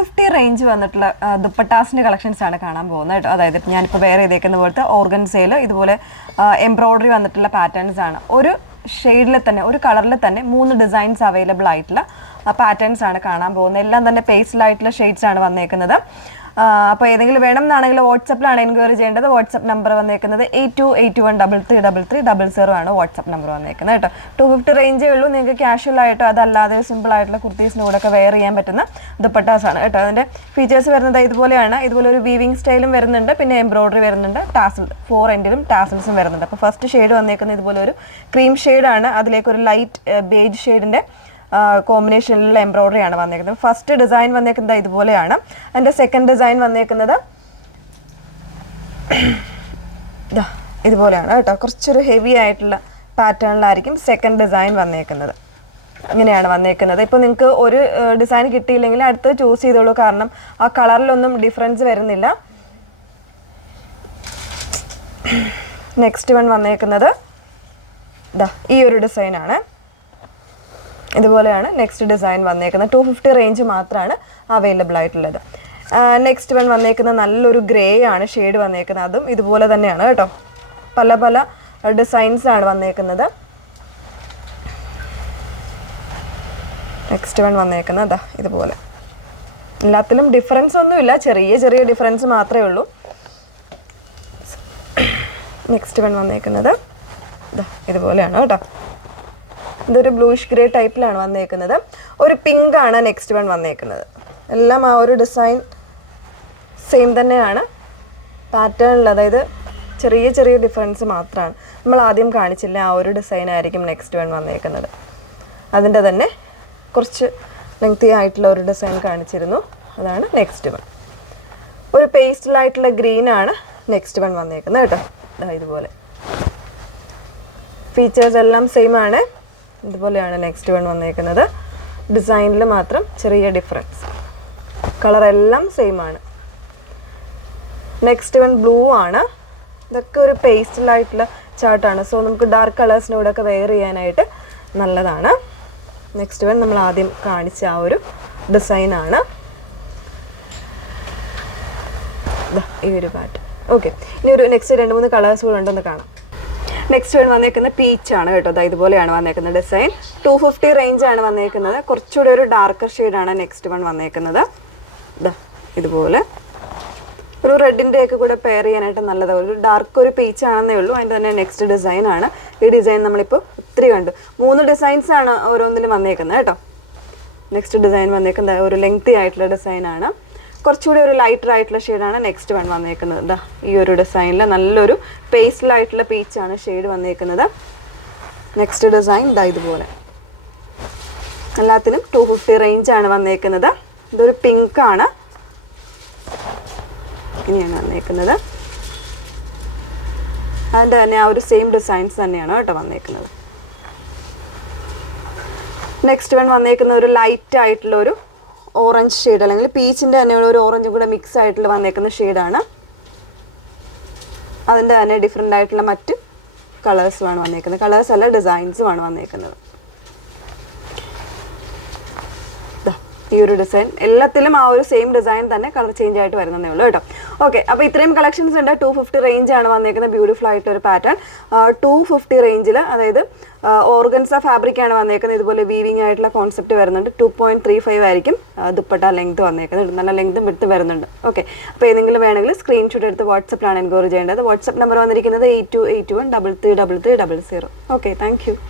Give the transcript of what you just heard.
250 range വന്നിട്ടുള്ള ദുപ്പട്ടാസിൻ്റെ collections ആണ് കാണാൻ പോകുന്നത് കേട്ടോ. അതായത് ഞാനിപ്പോൾ വേറെ ചെയ്തേക്കുന്ന പോലത്തെ ഓർഗൻസയിൽ ഇതുപോലെ എംബ്രോയ്ഡറി വന്നിട്ടുള്ള പാറ്റേൺസ് ആണ്. ഒരു ഷെയ്ഡിൽ തന്നെ, ഒരു കളറിൽ തന്നെ 3 ഡിസൈൻസ് അവൈലബിൾ ആയിട്ടുള്ള പാറ്റേൺസ് ആണ് കാണാൻ പോകുന്നത്. എല്ലാം തന്നെ പേസ്റ്റലായിട്ടുള്ള ഷെയ്ഡ്സ് ആണ് വന്നേക്കുന്നത്. അപ്പോൾ ഏതെങ്കിലും വേണം എന്നാണെങ്കിൽ വാട്സപ്പിലാണ് എൻക്വയറി ചെയ്യേണ്ടത്. വാട്സപ്പ് നമ്പർ വന്നേക്കുന്നത് 8281333300 ആണ് വാട്സപ്പ് നമ്പർ വന്നേക്കുന്നത് കേട്ടോ. 250 റേഞ്ചേ ഉള്ളൂ. നിങ്ങൾക്ക് കാഷ്വൽ ആയിട്ടോ അതല്ലാതെ സിമ്പിൾ ആയിട്ടുള്ള കുർത്തീസിൻ്റെ കൂടെ ഒക്കെ വെയർ ചെയ്യാൻ പറ്റുന്ന ദുപ്പട്ടാസ് ആണ് കേട്ടോ. അതിൻ്റെ ഫീച്ചേഴ്സ് വരുന്നത് ഇതുപോലെയാണ്. ഇതുപോലെ ഒരു വീവിങ് സ്റ്റൈലും വരുന്നുണ്ട്, പിന്നെ എംബ്രോയ്ഡറി വരുന്നുണ്ട്, ടാസിൽ 4 എൻഡിലും ടാസിൽസും വരുന്നുണ്ട്. അപ്പോൾ ഫസ്റ്റ് ഷെയ്ഡ് വന്നേക്കുന്നത് ഇതുപോലെ ഒരു ക്രീം ഷെയ്ഡാണ്. അതിലേക്ക് ഒരു ലൈറ്റ് ബേജ് ഷെയ്ഡിൻ്റെ കോമ്പിനേഷനിലുള്ള എംബ്രോയ്ഡറി ആണ് വന്നേക്കുന്നത്. ഫസ്റ്റ് ഡിസൈൻ വന്നേക്കുന്നത് ഇതുപോലെയാണ്. അതിൻ്റെ സെക്കൻഡ് ഡിസൈൻ വന്നേക്കുന്നത് ഇതുപോലെയാണ് കേട്ടോ. കുറച്ചൊരു ഹെവി ആയിട്ടുള്ള പാറ്റേണിലായിരിക്കും സെക്കൻഡ് ഡിസൈൻ വന്നേക്കുന്നത്. ഇങ്ങനെയാണ് വന്നേക്കുന്നത്. ഇപ്പോൾ നിങ്ങൾക്ക് ഒരു ഡിസൈൻ കിട്ടിയില്ലെങ്കിൽ അടുത്ത് ചൂസ് ചെയ്തോളൂ, കാരണം ആ കളറിലൊന്നും ഡിഫറൻസ് വരുന്നില്ല. നെക്സ്റ്റ് വൺ വന്നേക്കുന്നത് ഈ ഒരു ഡിസൈനാണ്. ഇതുപോലെയാണ് നെക്സ്റ്റ് ഡിസൈൻ വന്നേക്കുന്നത്. 250 റേഞ്ച് മാത്രമാണ് അവൈലബിൾ ആയിട്ടുള്ളത്. നെക്സ്റ്റ് വൺ വന്നേക്കുന്നത് നല്ലൊരു ഗ്രേ ആണ് ഷെയ്ഡ് വന്നേക്കുന്നത്. അതും ഇതുപോലെ തന്നെയാണ് കേട്ടോ. പല പല ഡിസൈൻസ് ആണ് വന്നേക്കുന്നത്. നെക്സ്റ്റ് വൺ വന്നേക്കുന്നത് ഇതുപോലെ. എല്ലാത്തിലും ഡിഫറൻസ് ഒന്നുമില്ല, ചെറിയ ചെറിയ ഡിഫറൻസ് മാത്രമേ ഉള്ളൂ. നെക്സ്റ്റ് വൺ വന്നേക്കുന്നത് ഇതുപോലെയാണ് കേട്ടോ. ഇതൊരു ബ്ലൂഷ് ഗ്രേ ടൈപ്പിലാണ് വന്നേക്കുന്നത്. ഒരു പിങ്ക് ആണ് നെക്സ്റ്റ് വൺ വന്നേക്കുന്നത്. എല്ലാം ആ ഒരു ഡിസൈൻ സെയിം തന്നെയാണ് പാറ്റേണിൽ, അതായത് ചെറിയ ചെറിയ ഡിഫറൻസ് മാത്രമാണ്. നമ്മൾ ആദ്യം കാണിച്ചില്ല ആ ഒരു ഡിസൈൻ ആയിരിക്കും നെക്സ്റ്റ് വൺ വന്നേക്കുന്നത്. അതിൻ്റെ തന്നെ കുറച്ച് ലെങ്തി ആയിട്ടുള്ള ഒരു ഡിസൈൻ കാണിച്ചിരുന്നു, അതാണ് നെക്സ്റ്റ് വൺ. ഒരു പേസ്റ്റലായിട്ടുള്ള ഗ്രീനാണ് നെക്സ്റ്റ് വൺ വന്നേക്കുന്നത് കേട്ടോ. ഇതുപോലെ ഫീച്ചേഴ്സ് എല്ലാം സെയിം ആണ്. ഇതുപോലെയാണ് നെക്സ്റ്റ് വൺ വന്നേക്കുന്നത്. ഡിസൈനിൽ മാത്രം ചെറിയ ഡിഫറൻസ്, കളറെല്ലാം സെയിം ആണ്. നെക്സ്റ്റ് വൺ ബ്ലൂ ആണ്. ഇതൊക്കെ ഒരു പേസ്റ്റലായിട്ടുള്ള ചാർട്ടാണ്. സോ നമുക്ക് ഡാർക്ക് കളേഴ്സിനൂടെ ഒക്കെ വെയർ ചെയ്യാനായിട്ട് നല്ലതാണ്. നെക്സ്റ്റ് വൺ നമ്മൾ ആദ്യം കാണിച്ച ആ ഒരു ഡിസൈനാണ്. ഈ ഒരു പാറ്റേൺ. ഓക്കെ, ഇനി ഒരു നെക്സ്റ്റ് 2-3 കളേഴ്സ് കൂടെ ഉണ്ടെന്ന് കാണാം. നെക്സ്റ്റ് വൺ വന്നേക്കുന്നത് പീച്ചാണ് കേട്ടോ. ഇതുപോലെയാണ് വന്നേക്കുന്നത് ഡിസൈൻ. 250 റേഞ്ച് ആണ് വന്നേക്കുന്നത്. കുറച്ചുകൂടി ഒരു ഡാർക്കർ ഷെയ്ഡാണ് നെക്സ്റ്റ് വൺ വന്നേക്കുന്നത്. ഇതുപോലെ ഒരു റെഡിൻ്റെ ഒക്കെ കൂടെ പെയർ ചെയ്യാനായിട്ട് നല്ലതാണ്. ഒരു ഡാർക്ക് ഒരു പീച്ച് ആണെന്നേ ഉള്ളൂ. അതിൻ്റെ തന്നെ നെക്സ്റ്റ് ഡിസൈൻ ആണ്. ഈ ഡിസൈൻ നമ്മളിപ്പോൾ ഒത്തിരി കണ്ടു. 3 ഡിസൈൻസ് ആണ് ഓരോന്നിലും വന്നേക്കുന്നത് കേട്ടോ. നെക്സ്റ്റ് ഡിസൈൻ വന്നേക്കുന്നത് ഒരു ലെങ്തി ആയിട്ടുള്ള ഡിസൈനാണ്. കുറച്ചുകൂടി ഒരു ലൈറ്റർ ആയിട്ടുള്ള ഷെയ്ഡാണ് നെക്സ്റ്റ് വൺ വന്നേക്കുന്നത്. ഈ ഒരു ഡിസൈനിൽ നല്ലൊരു പേസ്റ്റലായിട്ടുള്ള പീച്ചാണ് ഷെയ്ഡ് വന്നേക്കുന്നത്. നെക്സ്റ്റ് ഡിസൈൻ ഇതുപോലെ. എല്ലാത്തിനും 250 റേഞ്ച് ആണ് വന്നേക്കുന്നത്. ഇതൊരു പിങ്ക് ആണ്. ഇങ്ങനെയാണ് വന്നേക്കുന്നത്. അതിൻ്റെ തന്നെ ആ ഒരു സെയിം ഡിസൈൻസ് തന്നെയാണ് കേട്ടോ വന്നേക്കുന്നത്. നെക്സ്റ്റ് വൺ വന്നേക്കുന്ന ഒരു ലൈറ്റ് ആയിട്ടുള്ള ഒരു ഓറഞ്ച് ഷെയ്ഡ്, അല്ലെങ്കിൽ പീച്ചിൻ്റെ തന്നെയുള്ള ഒരു ഓറഞ്ചും കൂടെ മിക്സ് ആയിട്ടുള്ള വന്നേക്കുന്ന ഷെയ്ഡാണ്. അതിൻ്റെ തന്നെ ഡിഫറെൻ്റ് ആയിട്ടുള്ള മറ്റ് കളേഴ്സുമാണ് വന്നേക്കുന്നത്. കളേഴ്സ് അല്ല, ഡിസൈൻസുമാണ് വന്നേക്കുന്നത്. ഈ ഒരു ഡിസൈൻ എല്ലാത്തിലും ആ ഒരു സെയിം ഡിസൈൻ തന്നെ കളർ ചേഞ്ച് ആയിട്ട് വരുന്നതേ ഉള്ളൂ കേട്ടോ. ഓക്കെ, അപ്പോൾ ഇത്രയും കളക്ഷൻസ് ഉണ്ട്. 250 റേഞ്ച് ആണ് വന്നേക്കുന്നത്. ബ്യൂട്ടിഫുൾ ആയിട്ടൊരു പാറ്റേൺ. 250 റേഞ്ചിൽ, അതായത് ഓർഗൻസ ഫാബ്രിക് ആണ് വന്നേക്കുന്നത്. ഇതുപോലെ വീവിങ് ആയിട്ടുള്ള കോൺസെപ്റ്റ് വരുന്നുണ്ട്. 2.35 ആയിരിക്കും ദുപ്പട്ട ലെങ്ത് വന്നേക്കുന്നത്. നല്ല ലെങ്തും വിട്ട് വരുന്നുണ്ട്. ഓക്കെ, അപ്പോൾ ഏതെങ്കിലും വേണമെങ്കിൽ സ്ക്രീൻഷോട്ട് എടുത്ത് വാട്സപ്പിലാണ് എൻക്വയറി ചെയ്യേണ്ടത്. വാട്സപ്പ് നമ്പർ വന്നിരിക്കുന്നത് 8281333300. Okay, thank you.